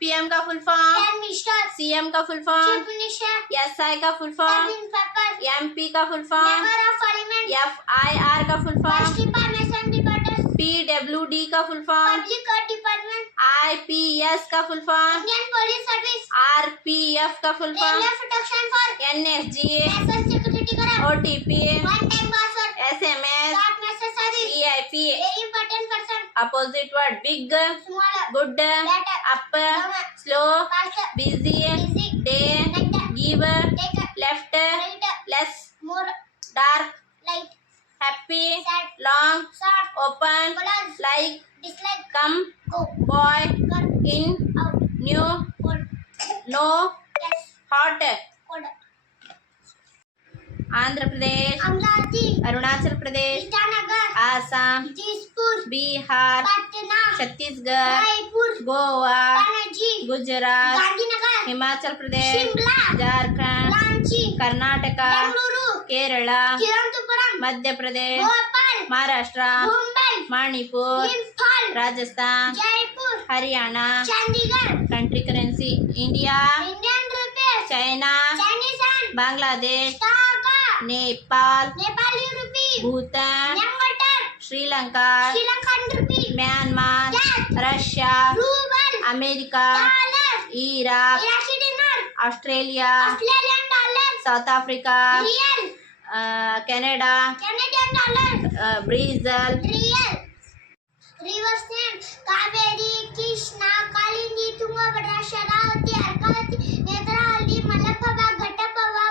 पीएम का full form, prime minister, CM का full form, chief minister, SI का full form, serving paper, MP का full form, member of parliament, FIR का full form, first department department, PWD का full form, public department, IPS का full form, Indian police service, RPF का full form, railway protection for NSG, national security guard, OTP, one time password, SMS, short message service, EIP, very important person, opposite word big, small, good, better, up, down, slow, faster, busy, busy, day, better, give, take, left, right, less, more, dark, light, happy, sad, long, short, open, close, like, dislike, come, go, boy, good, in, out, new, good, no, yes, hot, good, Andhra Pradesh, Amaravati, Arunachal Pradesh, Itanagar, Assam, Jaipur, Bihar, Patna, Chhattisgarh, Raipur, Goa, Panaji, Gujarat, Gandhinagar, Himachal Pradesh, Shimla, Jharkhand, Ranchi, Karnataka, Bengaluru, Kerala, Thiruvananthapuram, Madhya Pradesh, Bhopal, Maharashtra, मुंबई, मणिपुर, Imphal, Rajasthan, Jaipur, Haryana, Chandigarh, country currency India, Indian rupees, China, Chinese and Bangladesh, taka, Nepal, Nepali rupee, Bhutan, नेमटर, Sri Lanka, Sri Lankan rupee, Myanmar, cash, Russia, rouble, America, dollar, Iraq, Iraqi dinar, Australia, Australian dollar, South Africa, real, Canada, Canadian dollar, Brazil, real, rivers name Kaveri, Krishna, Kalindi, Tungabhadra, Sharavati, Arkavati, Netravati, Malaprabha, Ghataprabha,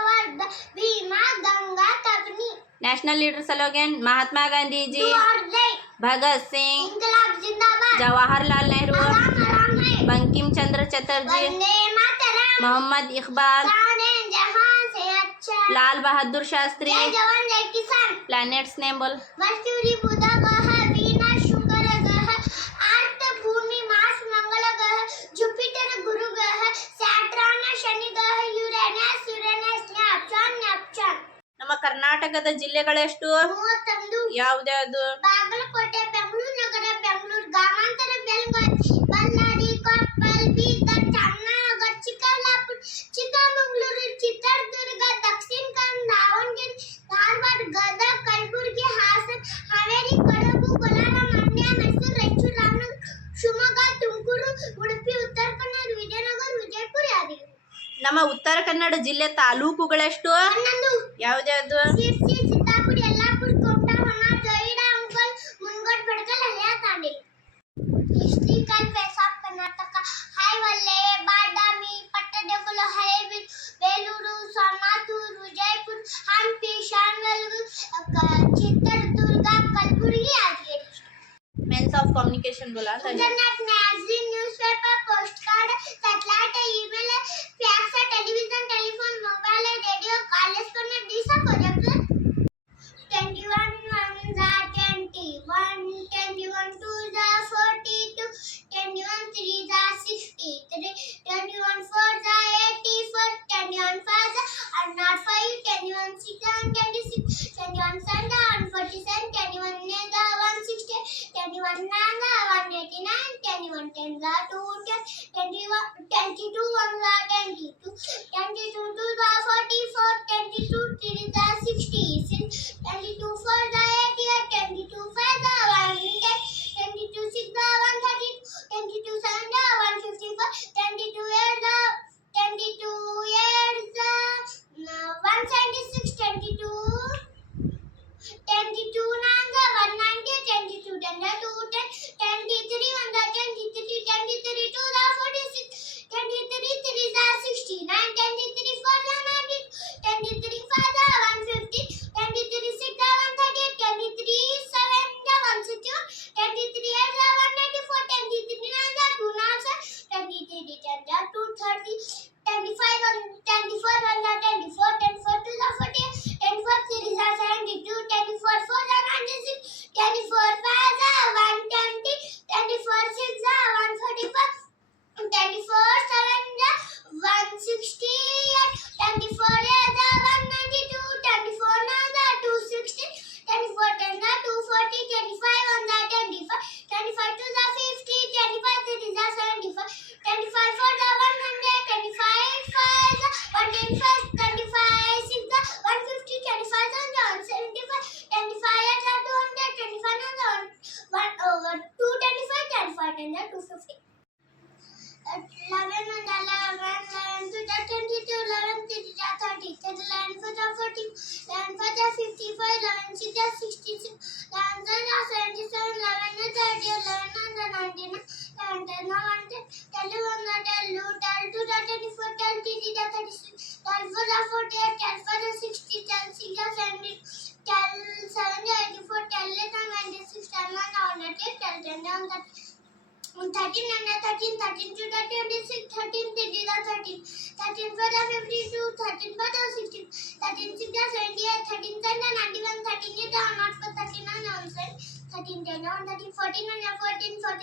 Bhima, Ganga, Tapani, national leader slogan Mahatma Gandhi ji, do or die, Bhagat सिंह, इंकलाब जिंदाबाद, जवाहरलाल नेहरू, आराम आराम है, बंकिम चंद्र चटर्जी, वंदे मातरम, मोहम्मद इकबाल, सारे जहां से अच्छा, लाल बहादुर शास्त्री, जय जवान जय किसान, प्लैनेट्स नेम बोल, मर्क्यूरी बुध ग्रह, वीनस शुक्र ग्रह, अर्थ भूमि मार्स मंगल ग्रह, जुपिटर गुरु ग्रह, सैटर्न शनि ग्रह, ಯುರೇನಸ್ ನೆಪ್ಚೂನ್. ನಮ್ಮ ಕರ್ನಾಟಕದ ಜಿಲ್ಲೆಗಳೆಷ್ಟು? 31. ಯಾವ್ದ್ಯಾವ್ದು? ಬಾಗಲಕೋಟೆ, ಬೆಂಗಳೂರು ನಗರ, ಬೆಂಗಳೂರು ಗ್ರಾಮಾಂತರ, ಬೆಳಗಾವಿ, ಬಳ್ಳಾರಿ, ಕೊಪ್ಪಳ, ಬೀದರ್, ಚಾಮರಾಜನಗರ, ಚಿಕ್ಕಬಳ್ಳಾಪುರ, ಚಿಕ್ಕಮಗಳೂರು, ಚಿತ್ರದುರ್ಗ, ದಕ್ಷಿಣ ಕನ್ನಡ, ದಾವಣಗೆರೆ, ಧಾರವಾಡ, ಗದಗ, ಕಲಬುರಗಿ, ಹಾಸನ, ಹಾವೇರಿ, ಕೊಡಗು, ಕೋಲಾರ, ಮಂಡ್ಯ, ಮೈಸೂರು, ರಾಯಚೂರು, ರಾಮನಗರ, ಶಿವಮೊಗ್ಗ, ತುಮಕೂರು, ಉಡುಪಿ, ಉತ್ತರ ಕನ್ನಡ, ವಿಜಯನಗರ, ವಿಜಯಪುರ, ಯಾದಗಿರಿ. ನಮ್ಮ ಉತ್ತರ ಕನ್ನಡ ಜಿಲ್ಲೆ ತಾಲೂಕುಗಳೆಷ್ಟು? 11. ಯಾವ್ದ್ಯಾವ್ದು? ಶಿರ್ಸಿ, ಚಿತ್ತಾಪುರ, ಯಲ್ಲಾಪುರ, ಕೋಮಠ, ಹೊನ್ನಾವರ, ಜೋಯಿಡಾ, ಅಂಕೋಲ, ಮುನಗೋಡ, ಬಡಕಲ್, ಹಳೆಯ Dandeli. Historical place of Karnataka: Aihole, Badami, Pattadakal, Halebidu, Belur, Somanathapura, Vijayapura, Hampi, Shravanabelagola, Chitradurga, Kalaburagi, Yadagiri. Means of communication बोला था. Internet, magazine, newspaper, postcard, satellite, email, fax, television, telephone, mobile, radio, college पर these are projects. 21 ones are 21, 21 twos are 42, 21 threes are 63, 21 fours are 84, 21 fives are not 5, 21 sixes are 26, 21 sevens are 147, 21 eights are 160, 21 nines are 189,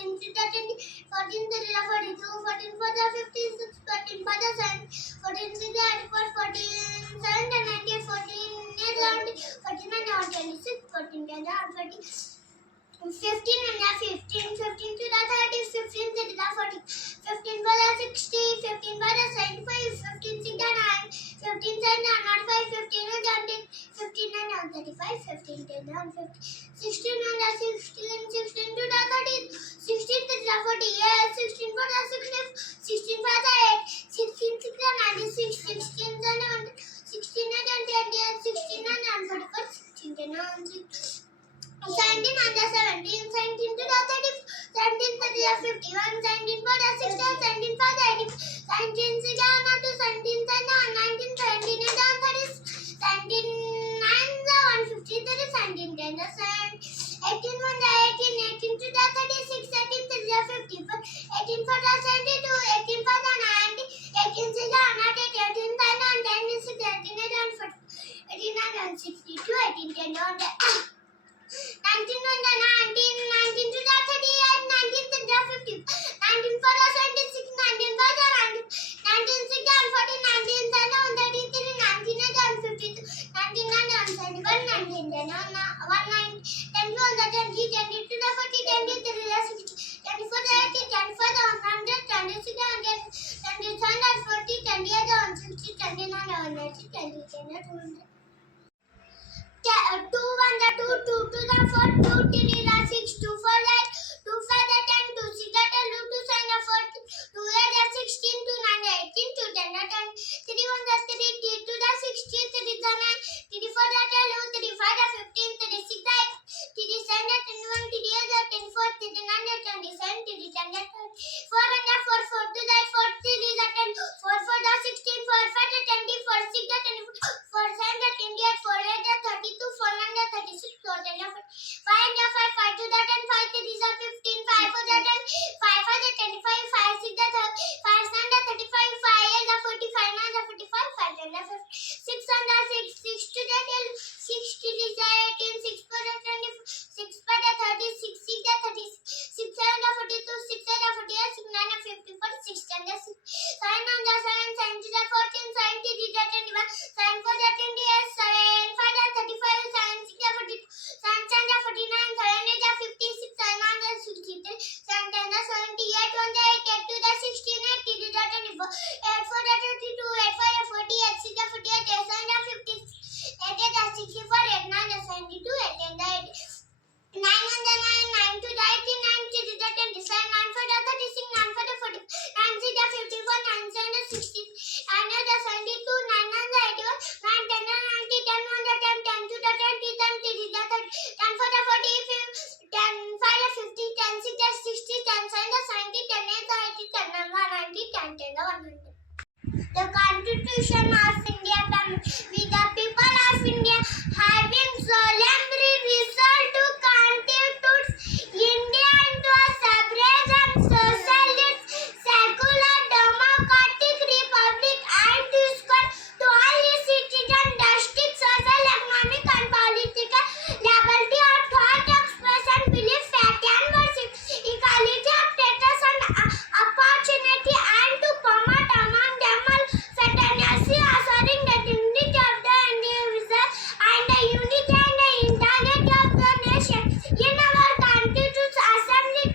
14 6 20, 14 3 42, 14 4 56, 14 5 7, 14 6 84, 14 7 98, 14 8 70, 14 9 26, 14 10 40, 15 and 15, 15 to the 30, 15 to the 40, 15 for the 60, 15 for the 75, 15 6 and 9, 15 7 and 5, 15 and 17, 15 and 35, 15 10 and 50, 16 and 16, 16 to the 30, 16 to the 48, 16 for the 60, 16 for the 8, 16 6 and 96, 16 and 16 and 28, 16 and 44, 16 and 6. 17 and 17, 17 to the 30, 17 to the 51, 17 for the 60, 17 for the 80, 17 to 17, 19, 17 and 30, 17 and 150 to the 17, 10 to 18 1 the 18, 18 to the 36, 18 to the 54, 18 for the 72, 18 for the 90, 18 to the 108, 18 and 10, 18 and 40, 18 and 62, 18 10 on the 19 on the 19, 19 to the 38, 19 to the 50, 19 for the 76, 19 for the 90, 19 6 and 40, 19 10 on 33, 19 and 52, 19 and 71, 19 10 on 19, 10 on the 20, 20 to the 40, 20 to the 60, 20 for the 80, 20 for the 100, 26 on 10, 20 on 40, 28 on 60, 29 on 90, 20 10 on 200. 2 1 the 2, 2 to the 4, 2 to the 6, 2 for the 8, 2 for the 10, 2 6 the 10, 2 7 the 4, 2 8 the 16, 2 9 the 18, 2 10 the 10, 3 1 the 3, 3 to the 16, 3 the 9, 3 4 the 12, 3 5 the 15, 3 6 the 8, 3 7 the 21, 3 8 the 24, 3 9 the 27, 3 10 the 4 and the 4, 4 to the 8, 4 3 the 10, 4 for the 16, 4 5 the 20, 4 6 the 24, 4 7 the 28, 4 8 the 32, 4 9 the 36, 4 10 the 40, 5 and the 5, 5 to the 10, 5 3 the 15, 5 for the 10, 5 for the 25, 5 6 the 30, 5 7 the 35, 5 8 the 40, 5 9 the 45, 5 10 the 50, 6 and the 6, 6 to the 10, 6 to the 18, 6 for the 20, 6 for the 30, 6 6 the 30, 6 7 the 42, 6 8 the 48, 6 9 the 54, 6 10 the 6, 7 and the 7, 7 to the 14, 7 to the 21, 7 for the 28, 7 for the 35, 7 6 the 42, 7 10 the 49, 7 8 the 56, 7 9 the 63, 7 10 the 78, 1 the 8, 8 to the 16, 8 to the 24, 8 for the 32, 8 for the 40, 8 6 the 48, 8 7 the 50, 8 8 the 64, 8 9 the 72, 8 10 the 80, 9 and the 9, 9 to the 18, 9 to the 27, 9 for the 36, 9 for the 40, 9 to the 54, 9 7 the 60, 9 and the 72, 9 and the 81, 9 10 the 90, 10 on the 10, 10 to the 20, 10 to the 30, 10 for the 40, 10 for the 50, 10 6 the 60, 10 7 the 70, 10 8 the 80, 10 and 190, 10 10 the 100. The Constitution of India comes with the people of India having solemnly resolved to constitute India into a separate and socialist, secular, democratic republic and to score to all its citizens justice, social, economic and political liberty of thought, expression, belief, faith and worship, equality of status and opportunity, and to promote among them all fraternity, assuring the dignity of the individual and the unity and the integrity of the nation. In our Constitution Assembly,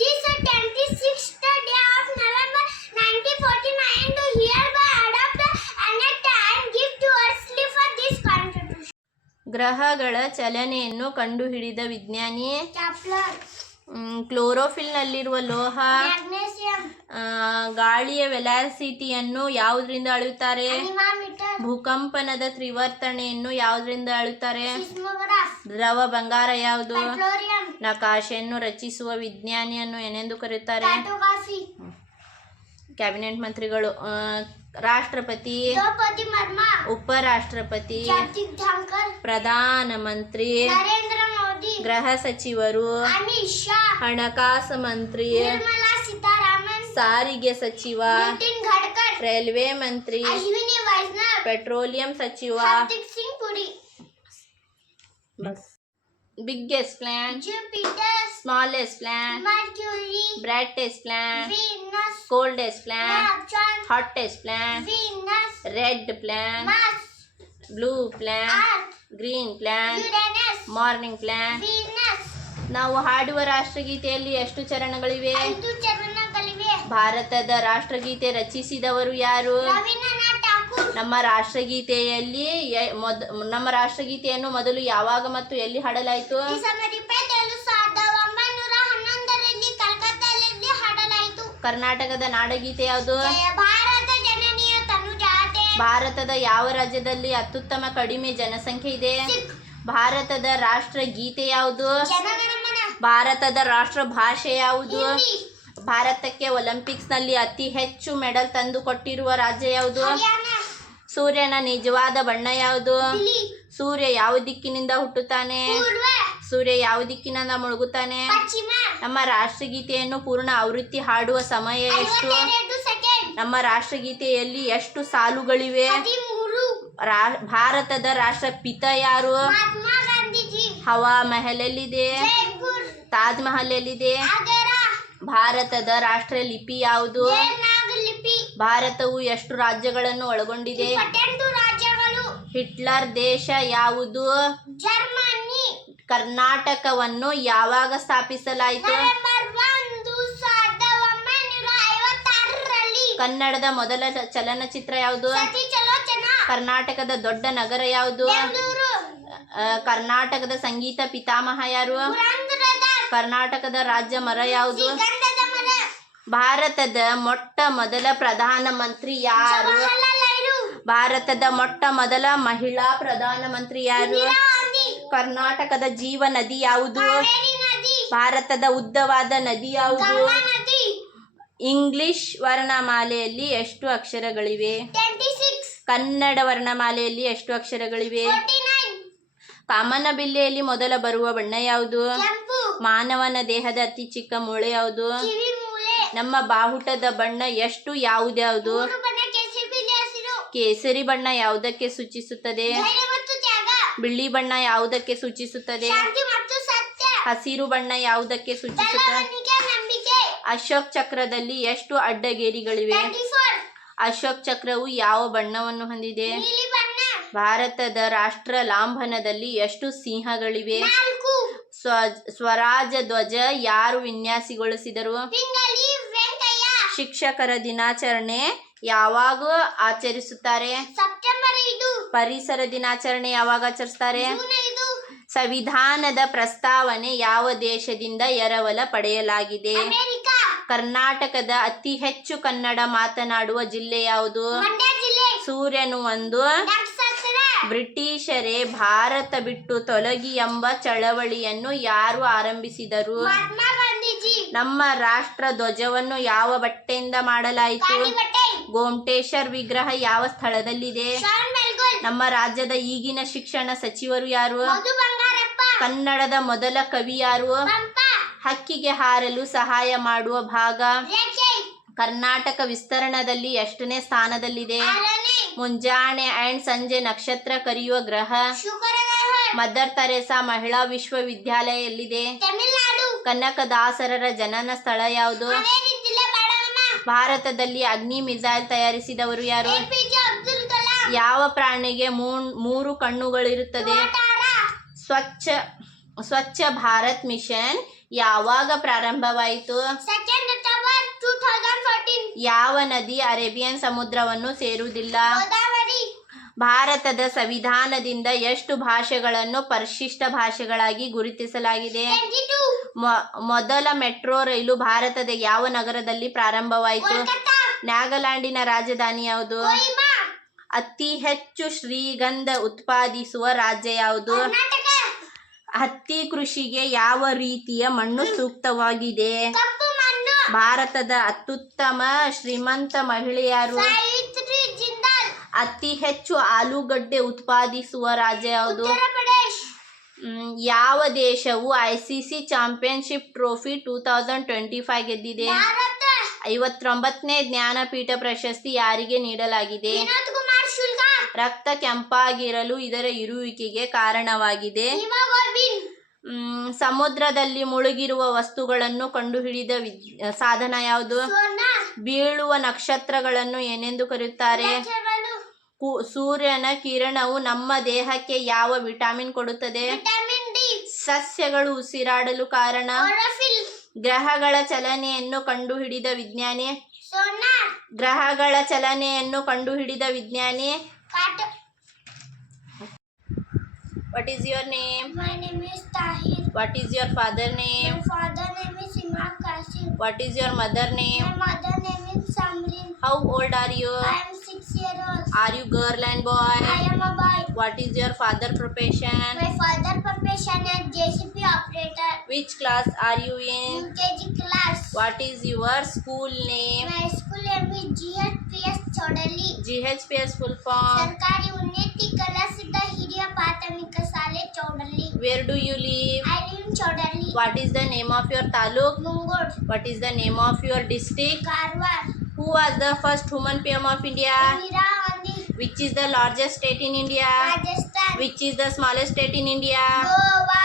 this 26th day of November 1949, to hereby adopt, enact and give towardsly for this Constitution. ಗ್ರಹಗಳ ಚಲನೆಯನ್ನು ಕಂಡುಹಿಡಿದ ವಿಜ್ಞಾನಿ Kepler, ಕ್ಲೋರೋಫಿಲ್ನಲ್ಲಿರುವ ಲೋಹ magnesium, ಗಾಳಿಯ ವೆಲಾಸಿಟಿಯನ್ನು ಯಾವುದರಿಂದ ಅಳೆಯುತ್ತಾರೆ? anemometer, ಭೂಕಂಪನದ ತ್ರಿವರ್ತನೆಯನ್ನು ಯಾವುದರಿಂದ ಅಳೆಯುತ್ತಾರೆ? seismograph, ದ್ರವ ಬಂಗಾರ ಯಾವುದು? petroleum, ನಕಾಶೆಯನ್ನು ರಚಿಸುವ ವಿಜ್ಞಾನಿಯನ್ನು ಏನೆಂದು ಕರೆಯುತ್ತಾರೆ? cartography. ಕ್ಯಾಬಿನೆಟ್ ಮಂತ್ರಿಗಳು ರಾಷ್ಟ್ರಪತಿ, Draupadi Murmu, ಉಪರಾಷ್ಟ್ರಪತಿ, Jagdip Dhankar, Pradhan Mantri, Narendra Modi, ಗೃಹ ಸಚಿವರು, Amit Shah, ಹಣಕಾಸು ಮಂತ್ರಿ, Nirmala Sitharaman, ಸಾರಿಗೆ ಸಚಿವ, Nitin Gadkar, ರೈಲ್ವೆ ಮಂತ್ರಿ, Ashwini Vaishnav, ಪೆಟ್ರೋಲಿಯಂ ಸಚಿವ. Hardeep Singh Puri. Bus biggest planet, Jupiter, smallest planet, Mercury, brightest planet, Venus, coldest planet, Neptune, hottest planet, Venus, red planet, Mars, blue planet, Earth, green planet, Uranus, morning planet. Venus. ನಾವು ಹಾಡುವ ರಾಷ್ಟ್ರಗೀತೆಯಲ್ಲಿ ಎಷ್ಟು ಚರಣಗಳಿವೆ? 5 ಚರಣಗಳಿವೆ. ಭಾರತದ ರಾಷ್ಟ್ರಗೀತೆ ರಚಿಸಿದವರು ಯಾರು? ರವೀಂದ್ರನಾಥ್ ಠಾಕೂರ್. ನಮ್ಮ ರಾಷ್ಟ್ರಗೀತೆಯಲ್ಲಿ ನಮ್ಮ ರಾಷ್ಟ್ರಗೀತೆಯನ್ನು ಮೊದಲು ಯಾವಾಗ ಮತ್ತು ಎಲ್ಲಿ ಹಾಡಲಾಯಿತು? ಡಿಸೆಂಬರ್ 27, 1911ರಲ್ಲಿ ಕಲ್ಕತ್ತಾದಲ್ಲಿ ಹಾಡಲಾಯಿತು. ಕರ್ನಾಟಕದ ನಾಡಗೀತೆ ಯಾವುದು? ಜಯ ಭಾರತ ಜನನಿಯ ತನುಜಾತೆ. ಭಾರತದ ಯಾವ ರಾಜ್ಯದಲ್ಲಿ ಅತ್ಯುತ್ತಮ ಕಡಿಮೆ ಜನಸಂಖ್ಯೆ ಇದೆ? ಸಿಖ್. ಭಾರತದ ರಾಷ್ಟ್ರಗೀತೆ ಯಾವುದು? ಜನಗಣಮನ. ಭಾರತದ ರಾಷ್ಟ್ರ ಭಾಷೆ ಯಾವುದು? ಹಿಂದಿ. ಭಾರತಕ್ಕೆ ಒಲಿಂಪಿಕ್ಸ್ನಲ್ಲಿ ಅತಿ ಹೆಚ್ಚು ಮೆಡಲ್ ತಂದು ಕೊಟ್ಟಿರುವ ರಾಜ್ಯ ಯಾವುದು? ಹರಿಯಾಣ. ಸೂರ್ಯನ ನಿಜವಾದ ಬಣ್ಣ ಯಾವುದು? ದಿಲ್ಲಿ. ಸೂರ್ಯ ಯಾವ ದಿಕ್ಕಿನಿಂದ ಹುಟ್ಟುತ್ತಾನೆ? ಪೂರ್ವ. ಸೂರ್ಯ ಯಾವ ದಿಕ್ಕಿನಿಂದ ಮುಳುಗುತ್ತಾನೆ? ಪಶ್ಚಿಮ. ನಮ್ಮ ರಾಷ್ಟ್ರಗೀತೆಯನ್ನು ಪೂರ್ಣ ಆವೃತ್ತಿ ಹಾಡುವ ಸಮಯ ಎಷ್ಟು? 52 ಸೆಕೆಂಡ್. ನಮ್ಮ ರಾಷ್ಟ್ರಗೀತೆಯಲ್ಲಿ ಎಷ್ಟು ಸಾಲುಗಳಿವೆ? 13. ಭಾರತದ ರಾಷ್ಟ್ರಪಿತ ಯಾರು? ಮಹಾತ್ಮ ಗಾಂಧೀಜಿ. ಹವಾ ಮಹಲ್ ಎಲ್ಲಿದೆ? ಜೈಪುರ್. ತಾಜ್ ಮಹಲ್ ಎಲ್ಲಿದೆ? ಆಗರ. ಭಾರತದ ರಾಷ್ಟ್ರ ಲಿಪಿ ಯಾವುದು? ದೇವನಾಗರಿ ಲಿಪಿ. ಭಾರತವು ಎಷ್ಟು ರಾಜ್ಯಗಳನ್ನು ಒಳಗೊಂಡಿದೆ? 28 ರಾಜ್ಯಗಳು. ಹಿಟ್ಲರ್ ದೇಶ ಯಾವುದು? ಜರ್ಮನಿ. ಕರ್ನಾಟಕವನ್ನು ಯಾವಾಗ ಸ್ಥಾಪಿಸಲಾಯಿತು? ನವೆಂಬರ್ 1, 1956ರಲ್ಲಿ. ಕನ್ನಡದ ಮೊದಲ ಚಲನಚಿತ್ರ ಯಾವುದು? ಸತಿ ಚಲೋಚನಾ. ಕರ್ನಾಟಕದ ದೊಡ್ಡ ನಗರ ಯಾವುದು? ಬೆಂಗಳೂರು. ಕರ್ನಾಟಕದ ಸಂಗೀತ ಪಿತಾಮಹ ಯಾರು? ಪುರಂದರದಾಸ್. ಕರ್ನಾಟಕದ ರಾಜ್ಯ ಮರ ಯಾವುದು? ಶ್ರೀಗಂಧದ ಮರ. ಭಾರತದ ಮೊಟ್ಟ ಮೊದಲ ಪ್ರಧಾನಮಂತ್ರಿ ಯಾರು? ಜವಾಹರಲಾಲ್ ನೆಹರು. ಭಾರತದ ಮೊಟ್ಟ ಮೊದಲ ಮಹಿಳಾ ಪ್ರಧಾನಮಂತ್ರಿ ಯಾರು? ಇಂದಿರಾ ಗಾಂಧಿ. ಕರ್ನಾಟಕದ ಜೀವ ನದಿ ಯಾವುದು? ಕಾವೇರಿ ನದಿ. ಭಾರತದ ಉದ್ದವಾದ ನದಿ ಯಾವುದು? ಗಂಗಾ ನದಿ. ಇಂಗ್ಲಿಷ್ ವರ್ಣಮಾಲೆಯಲ್ಲಿ ಎಷ್ಟು ಅಕ್ಷರಗಳಿವೆ? 26. ಕನ್ನಡ ವರ್ಣಮಾಲೆಯಲ್ಲಿ ಎಷ್ಟು ಅಕ್ಷರಗಳಿವೆ? 49. ಕಾಮನಬಿಲ್ಲೆಯಲ್ಲಿ ಮೊದಲ ಬರುವ ಬಣ್ಣ ಯಾವುದು? ಕೆಂಪು. ಮಾನವನ ದೇಹದ ಅತಿ ಚಿಕ್ಕ ಮೂಳೆ ಯಾವುದು? ಕಿವಿ ಮೂಳೆ. ನಮ್ಮ ಬಾಹುಟದ ಬಣ್ಣ ಎಷ್ಟು ಯಾವ್ದ್ಯಾವುದು? 3 ಬಣ್ಣ ಕೇಸರಿ ಬಿಳಿ ಹಸಿರು. ಕೇಸರಿ ಬಣ್ಣ ಯಾವುದಕ್ಕೆ ಸೂಚಿಸುತ್ತದೆ? ಧೈರ್ಯ ಮತ್ತು ತ್ಯಾಗ. ಬಿಳಿ ಬಣ್ಣ ಯಾವುದಕ್ಕೆ ಸೂಚಿಸುತ್ತದೆ? ಶಾಂತಿ ಮತ್ತು ಸತ್ಯ. ಹಸಿರು ಬಣ್ಣ ಯಾವುದಕ್ಕೆ ಸೂಚಿಸುತ್ತದೆ? ಬೆಳವಣಿಗೆ, ನಂಬಿಕೆ. ಅಶೋಕ್ ಚಕ್ರದಲ್ಲಿ ಎಷ್ಟು ಅಡ್ಡಗೇರಿಗಳಿವೆ? 24. ಅಶೋಕ್ ಚಕ್ರವು ಯಾವ ಬಣ್ಣವನ್ನು ಹೊಂದಿದೆ? ನೀಲಿ ಬಣ್ಣ. ಭಾರತದ ರಾಷ್ಟ್ರ ಲಾಂಛನದಲ್ಲಿ ಎಷ್ಟು ಸಿಂಹಗಳಿವೆ? 4. ಸ್ವರಾಜ ಧ್ವಜ ಯಾರು ವಿನ್ಯಾಸಗೊಳಿಸಿದರು? ಪಿಂಗಳಿ ವೆಂಕಯ್ಯ. ಶಿಕ್ಷಕರ ದಿನಾಚರಣೆ ಯಾವಾಗ ಆಚರಿಸುತ್ತಾರೆ? ಸೆಪ್ಟೆಂಬರ್ 5. ಪರಿಸರ ದಿನಾಚರಣೆ ಯಾವಾಗ ಆಚರಿಸ್ತಾರೆ? ಜೂನ್ 5. ಸಂವಿಧಾನದ ಪ್ರಸ್ತಾವನೆ ಯಾವ ದೇಶದಿಂದ ಎರವಲ ಪಡೆಯಲಾಗಿದೆ? ಅಮೆರಿಕಾ. ಕರ್ನಾಟಕದ ಅತಿ ಹೆಚ್ಚು ಕನ್ನಡ ಮಾತನಾಡುವ ಜಿಲ್ಲೆ ಯಾವುದು? ಮಂಡ್ಯ ಜಿಲ್ಲೆ. ಸೂರ್ಯನು ಒಂದು ನಕ್ಷತ್ರ. ಬ್ರಿಟಿಷರೇ ಭಾರತ ಬಿಟ್ಟು ತೊಲಗಿ ಎಂಬ ಚಳವಳಿಯನ್ನು ಯಾರು ಆರಂಭಿಸಿದರು? ಮಹಾತ್ಮ ಗಾಂಧೀಜಿ. ನಮ್ಮ ರಾಷ್ಟ್ರ ಧ್ವಜವನ್ನು ಯಾವ ಬಟ್ಟೆಯಿಂದ ಮಾಡಲಾಯಿತು? ಕಾಳಿ ಬಟ್ಟೆ. ಗೋಮಟೇಶ್ವರ್ ವಿಗ್ರಹ ಯಾವ ಸ್ಥಳದಲ್ಲಿದೆ? ಶ್ರವಣ್ ಬೆಳಗೊಳ. ನಮ್ಮ ರಾಜ್ಯದ ಈಗಿನ ಶಿಕ್ಷಣ ಸಚಿವರು ಯಾರು? ಮಧು ಬಂಗಾರಪ್ಪ. ಕನ್ನಡದ ಮೊದಲ ಕವಿ ಯಾರು? ಪಂಪ. ಹಕ್ಕಿಗೆ ಹಾರಲು ಸಹಾಯ ಮಾಡುವ ಭಾಗ? ರೇಖೆ. ಕರ್ನಾಟಕ ವಿಸ್ತರಣದಲ್ಲಿ ಎಷ್ಟನೇ ಸ್ಥಾನದಲ್ಲಿದೆ? 6ನೇ. ಮುಂಜಾನೆ ಅಂಡ್ ಸಂಜೆ ನಕ್ಷತ್ರ ಕರೆಯುವ ಗ್ರಹ? ಶುಕ್ರ ಗ್ರಹ. ಮದರ್ ತೆರೇಸಾ ಮಹಿಳಾ ವಿಶ್ವವಿದ್ಯಾಲಯ ಎಲ್ಲಿದೆ? ತಮಿಳುನಾಡು. ಕನಕದಾಸರರ ಜನನ ಸ್ಥಳ ಯಾವುದು? ಹಾವೇರಿ ಜಿಲ್ಲೆ ಬಡಗಮ. ಭಾರತದಲ್ಲಿ ಅಗ್ನಿ ಮಿಸೈಲ್ ತಯಾರಿಸಿದವರು ಯಾರು? APJ ಅಬ್ದುಲ್ ಕಲಾಂ. ಯಾವ ಪ್ರಾಣಿಗೆ 3 ಕಣ್ಣುಗಳಿರುತ್ತದೆ? ಕೋಟಾರ. ಸ್ವಚ್ಛ ಭಾರತ್ ಮಿಷನ್ ಯಾವಾಗ ಪ್ರಾರಂಭವಾಯಿತು? 2nd October 2014. ಯಾವ ನದಿ ಅರೇಬಿಯನ್ ಸಮುದ್ರವನ್ನು ಸೇರುವುದಿಲ್ಲ? ಗೋದಾವರಿ. ಭಾರತದ ಸಂವಿಧಾನದಿಂದ ಎಷ್ಟು ಭಾಷೆಗಳನ್ನು ಪರಿಶಿಷ್ಟ ಭಾಷೆಗಳಾಗಿ ಗುರುತಿಸಲಾಗಿದೆ? 22. ಮೊದಲ ಮೆಟ್ರೋ ರೈಲು ಭಾರತದ ಯಾವ ನಗರದಲ್ಲಿ ಪ್ರಾರಂಭವಾಯಿತು? ಕೋಲ್ಕತ್ತಾ. ನಾಗಾಲ್ಯಾಂಡಿನ ರಾಜಧಾನಿ ಯಾವುದು? ಕೊಹಿಮಾ. ಅತಿ ಹೆಚ್ಚು ಶ್ರೀಗಂಧ ಉತ್ಪಾದಿಸುವ ರಾಜ್ಯ ಯಾವುದು? ಕರ್ನಾಟಕ. ಹತ್ತಿ ಕೃಷಿಗೆ ಯಾವ ರೀತಿಯ ಮಣ್ಣು ಸೂಕ್ತವಾಗಿದೆ? ಕಪ್ಪು ಮಣ್ಣು. ಭಾರತದ ಅತ್ಯುತ್ತಮ ಶ್ರೀಮಂತ ಮಹಿಳೆ ಯಾರು? ಸಾವಿತ್ರಿ ಜಿಂದಾಲ್. ಅತಿ ಹೆಚ್ಚು ಆಲೂಗಡ್ಡೆ ಉತ್ಪಾದಿಸುವ ರಾಜ್ಯ ಯಾವುದು? ಉತ್ತರ ಪ್ರದೇಶ್. ಯಾವ ದೇಶವು ICC ಚಾಂಪಿಯನ್ಶಿಪ್ ಟ್ರೋಫಿ 2025 ಗೆದ್ದಿದೆ? ಭಾರತ. 59ನೇ ಜ್ಞಾನಪೀಠ ಪ್ರಶಸ್ತಿ ಯಾರಿಗೆ ನೀಡಲಾಗಿದೆ? ವಿನೋದ್ ಕುಮಾರ್ ಶುಲ್ಕ. ರಕ್ತ ಕೆಂಪಾಗಿರಲು ಇದರ ಇರುವಿಕೆಗೆ ಕಾರಣವಾಗಿದೆ? ಹಿಮೋಗ್ಲೋಬಿನ್. ಸಮುದ್ರದಲ್ಲಿ ಮುಳುಗಿರುವ ವಸ್ತುಗಳನ್ನು ಕಂಡುಹಿಡಿದ ಸಾಧನ ಯಾವುದು? sonar, ಬೀಳುವ ನಕ್ಷತ್ರಗಳನ್ನು ಏನೆಂದು ಕರೆಯುತ್ತಾರೆ? ನಕ್ಷತ್ರಗಳು, ಸೂರ್ಯನ ಕಿರಣವು ನಮ್ಮ ದೇಹಕ್ಕೆ ಯಾವ ವಿಟಮಿನ್ ಕೊಡುತ್ತದೆ? vitamin D, ಸಸ್ಯಗಳು ಉಸಿರಾಡಲು ಕಾರಣ? chlorophyll, ಗ್ರಹಗಳ ಚಲನೆಯನ್ನು ಕಂಡುಹಿಡಿದ ವಿಜ್ಞಾನಿ? sonar, ಗ್ರಹಗಳ ಚಲನೆಯನ್ನು ಕಂಡುಹಿಡಿದ ವಿಜ್ಞಾನಿ? cut. What is your name? My name is Tahir. What is your father name? My father name is Imran Qasim. What is your mother name? My mother name is Samrin. How old are you? I am 6 years old. Are you girl and boy? I am a boy. What is your father profession? My father profession is JCP operator. Which class are you in? UKG class. What is your school name? My school name is GHPS Chodali. GHPS full form. ಸರ್ಕಾರಿ ಉನ್ನತಿ ಕಲಾಸಿದ್ದ ಹಿರಿಯ ಪ್ರಾಥಮಿಕ ಶಾಲೆ Chowdahalli. Where do you live? I live in Chodali. What is the name of your taluk? Mungod. What is the name of your district? Karwar. Who was the first woman PM of India? Indira Gandhi. Which is the largest state in India? Rajasthan. Which is the smallest state in India? Goa.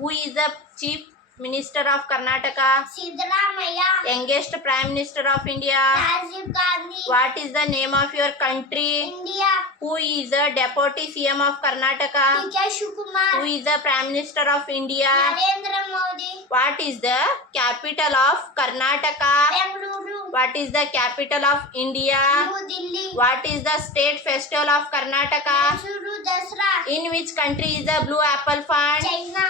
Who is the chief minister of Karnataka? Siddaramaiah. Youngest prime minister of India? Rajiv Gandhi. What is the name of your country? India. Who is the deputy CM of Karnataka? D.K. Shivakumar. Who is the prime minister of India? Narendra Modi. What is the capital of Karnataka? Bengaluru. What is the capital of India? New Delhi. What is the state festival of Karnataka? Mysuru Dasra. In which country is the Blue Apple Fund? China.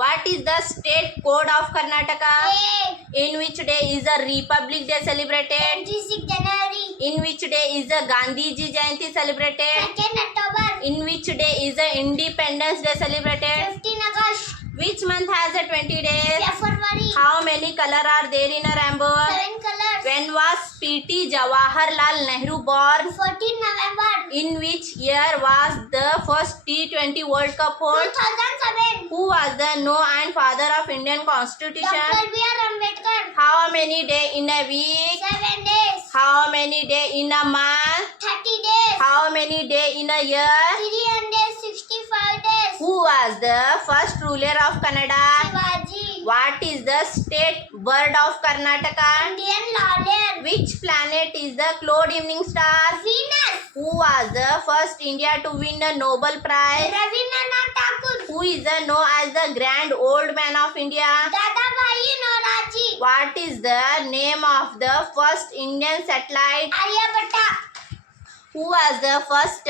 What is the state code of Karnataka? A. In which day is the Republic Day celebrated? 26 January. In which day is the Gandhiji Jayanti celebrated? 2nd October. In which day is the Independence Day celebrated? 15 August. Which month has the 20 days? February. How many color are there in a rainbow? 7 colors. When was P.T. Jawaharlal Nehru born? 14 November. In which year was the first T20 World Cup held? 2007. Who was the no and father of Indian Constitution? Dr. B.R. Ambedkar. How many days in a week? 7 days. How many days in a month? 30 days. How many days in a year? 365 days. Who was the first ruler of Canada? Shivaji. What is the state bird of Karnataka? Indian lawyer. Which planet is the cloud evening star? Venus. Who was the first India to win a Nobel Prize? Rabindranath Tagore. Who is known as the grand old man of India? Dadabhai Naoroji. What is the name of the first Indian satellite? Aryabhatta. Who was the first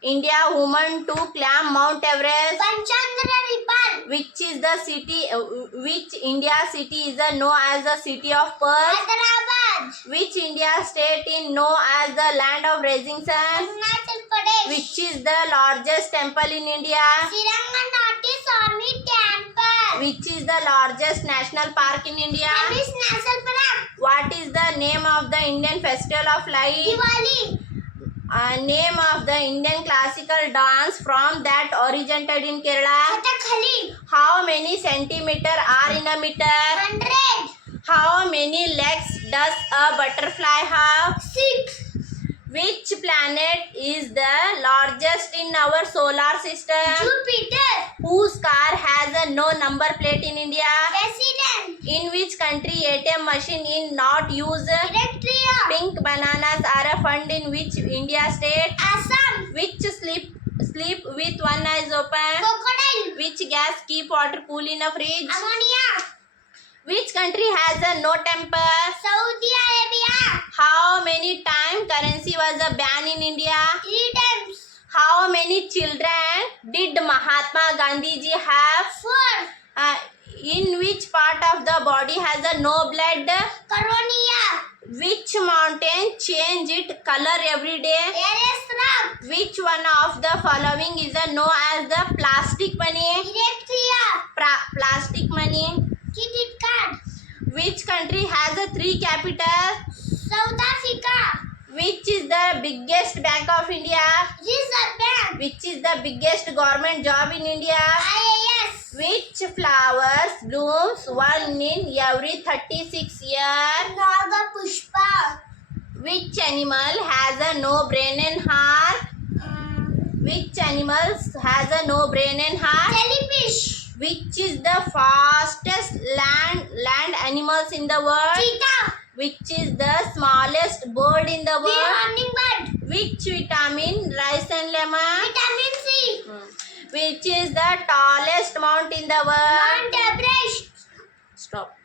India woman to climb Mount Everest? Panchandra Ripal. Which is the city? Which India city is known as the city of pearls? Hyderabad. Which India state is known as the land of rising sun? Arunachal Pradesh. Which is the largest temple in India? Siranganathi Swami Temple. Which is the largest national park in India? Amis National Park. What is the name of the Indian festival of light? Diwali. Name of the Indian classical dance from that originated in Kerala? Kathakali. How many centimeter are in a meter? 100. How many legs does a butterfly have? 6. Which planet is the largest in our solar system? Jupiter. Whose car has a no number plate in India? President. In which country ATM machine is not used? Eritrea. Pink bananas are found in which India state? Assam. Which sleep with one eye open? Crocodile. Which gas keep water cool in a fridge? Ammonia. Which country has a no temper? Saudi Arabia. How many times currency was a ban in India? 3 times. How many children did Mahatma Gandhi ji have? 4. In which part of the body has a no blood? Coronia. Which mountain change its color every day? Everest Rock. Which one of the following is known as the plastic money? Eritrea. Plastic money. Credit card. Which country has a 3 capitals? South Africa. Which is the biggest bank of India? Reserve Bank. Which is the biggest government job in India? IAS. Which flowers blooms one in every 36 years? Naga Pushpa. Which animal has a no brain and heart? Which animals has a no brain and heart? Jellyfish. Which is the fastest land animals in the world? Cheetah. Which is the smallest bird in the world? Hummingbird. Which vitamin? Rice and lemon. Vitamin C. Which is the tallest mount in the world? Mount Everest. Stop.